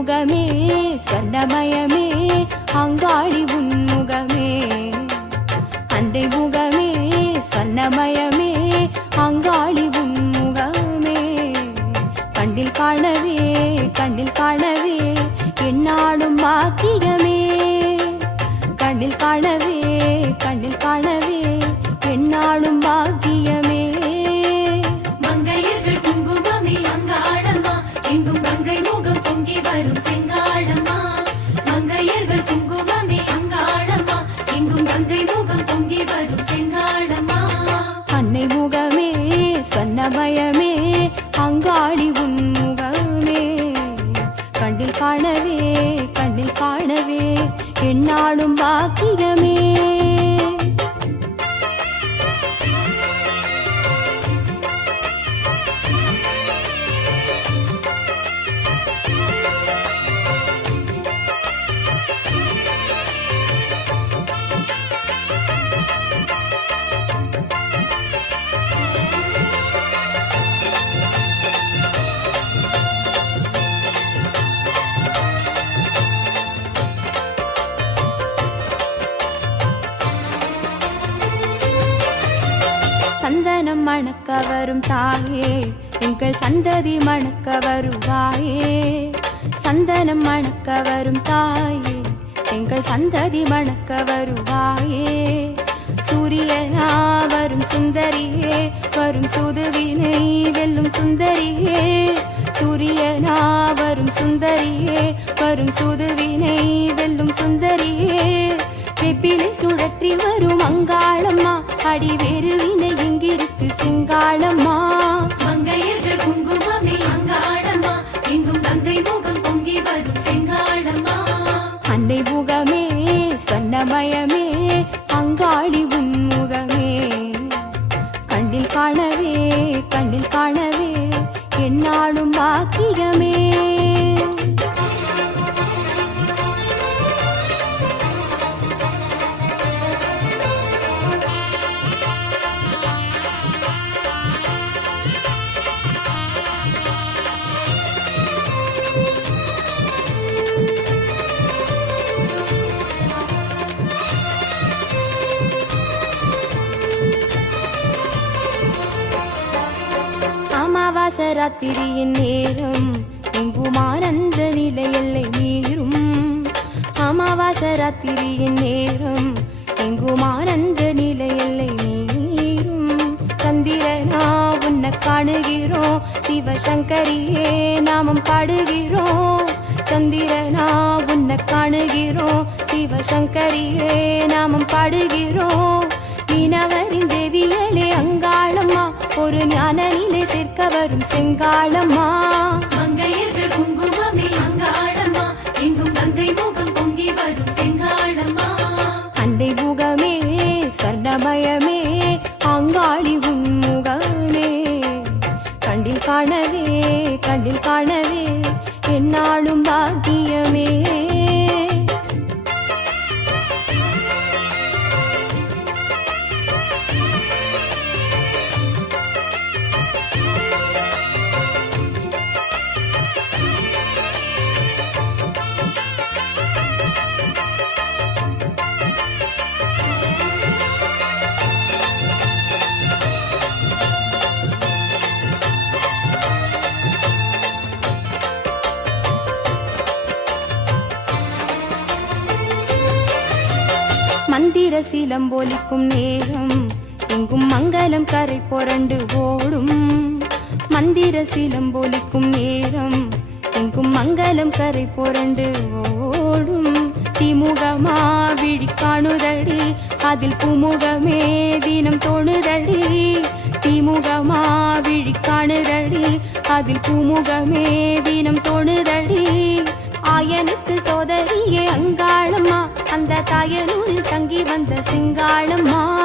முகமே ஸ்வர்ணமயமே அங்காளி உன்முகமே. அந்தை முகமே ஸ்வர்ணமயமே அங்காளி உன்முகமே. கண்ணில் காணவே கண்ணில் காணவே என்னாலும் பாக்கியமே. கண்ணில் காணவே கண்ணில் காணவே என்னாலும் பாக்கியமே. முகம் பொங்கி வரும் செங்காளம்மா. அன்னை முகமே சொன்னமயமே அங்காளி உன் முகமே. கண்ணில் காணவே கண்ணில் காணவே என்னாலும் பாக்கியமே. சந்தனம் மணக்க வரும் தாயே. எங்கள் சந்ததி மணக்க வருவாயே சந்தனம் மணக்க வரும் தாயே. எங்கள் சந்ததி மணக்க வருவாயே சூரியனா வரும் சுந்தரியே. வரும் சுதுவினை வெல்லும் சுந்தரியே. சூரியனா வரும் சுந்தரியே. வரும் சுதுவினை வெல்லும் சுந்தரியே. வெப்பிலை சுழற்றி வரும் அங்காளம்மா. அடி வெறுவினையே இருக்கு சிங்காளம்மா. அரசராத்திரியின் நேரம் எங்கும் ஆனந்த நிலை எல்லை மீறும்? அமாவாசை ராத்திரியின் நேரம் எங்கும் ஆனந்த நிலை எல்லை மீறும்? சந்திரனா உன்னை காணுகிறோம். சிவசங்கரியே நாமம் பாடுகிறோம். சந்திரனா உன்னை காணுகிறோம். சிவசங்கரியே செங்காளம்மா. மங்கையர்கள் குங்குமமே அங்காளம்மா. எங்கும் கங்கை முகம் பொங்கி வரும் செங்காளம்மா. அண்டை முகமே ஸ்வர்ணமயமே அங்காளி உன்முகமே. கண்டில் காணவே கண்டில் காணவே மந்திர சிலம்பொலிக்கும் நேரம். எங்கும் மங்களம் கரை புரண்டு ஓடும். மந்திர சிலம்பொலிக்கும் நேரம். எங்கும் மங்களம் கரை புரண்டு ஓடும். திமுகமா விழி காணுதடி அதில் குமுகமே தினம் தோணுதடி திமுகமா விழி காணுதடி அதில் குமுகமே தினம் தோணுதடி ஆயனுக்கு சோதரியே அங்காளம்மா அந்த தாயனூரில் தங்கி வந்த சிங்காளம்மா.